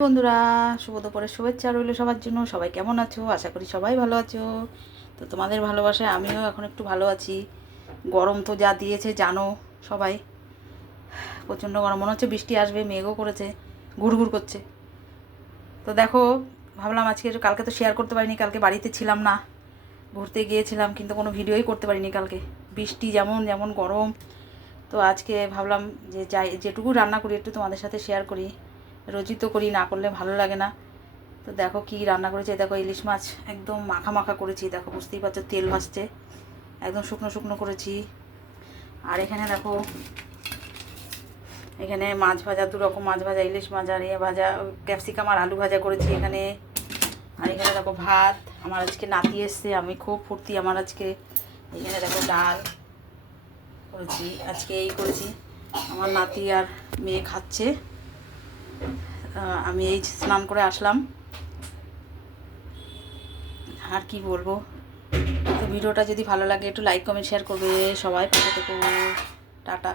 বন্ধুরা, শুভ দুপুরের শুভেচ্ছা রইল সবার জন্য। সবাই কেমন আছো? আশা করি সবাই ভালো আছো। তো তোমাদের ভালোবাসায় আমিও এখন একটু ভালো আছি। গরম তো যা দিয়েছে জানো সবাই, প্রচণ্ড গরম। মনে হচ্ছে বৃষ্টি আসবে, মেঘও করেছে, ঘুরঘুর করছে। তো দেখো, ভাবলাম আজকে কালকে তো শেয়ার করতে পারিনি, কালকে বাড়িতে ছিলাম না, ঘুরতে গিয়েছিলাম, কিন্তু কোনো ভিডিওই করতে পারিনি কালকে। বৃষ্টি যেমন যেমন গরম। তো আজকে ভাবলাম যে যাই, যেটুকু রান্না করি একটু তোমাদের সাথে শেয়ার করি। রোজই তো করি, না করলে ভালো লাগে না। তো দেখো কি রান্না করেছি। দেখো ইলিশ মাছ একদম মাখা মাখা করেছি। দেখো বুঝতেই পারছো, তেল ভাসছে, একদম শুকনো শুকনো করেছি। আর এখানে দেখো, এখানে মাছ ভাজা, দু রকম মাছ ভাজা, ইলিশ মাছ আর এ ভাজা, ক্যাপসিকাম আর আলু ভাজা করেছি এখানে। আর এখানে দেখো ভাত। আমার আজকে নাতি এসছে, আমি খুব ফুর্তি আমার আজকে। এখানে দেখো ডাল করেছি, আজকে এই করেছি। আমার নাতি আর মেয়ে খাচ্ছে। আমি এই স্নান করে আসলাম। আর কি বলবো। তো ভিডিওটা যদি ভালো লাগে একটু লাইক কমেন্ট শেয়ার করবে সবাই। পাশে থেকো। টাটা।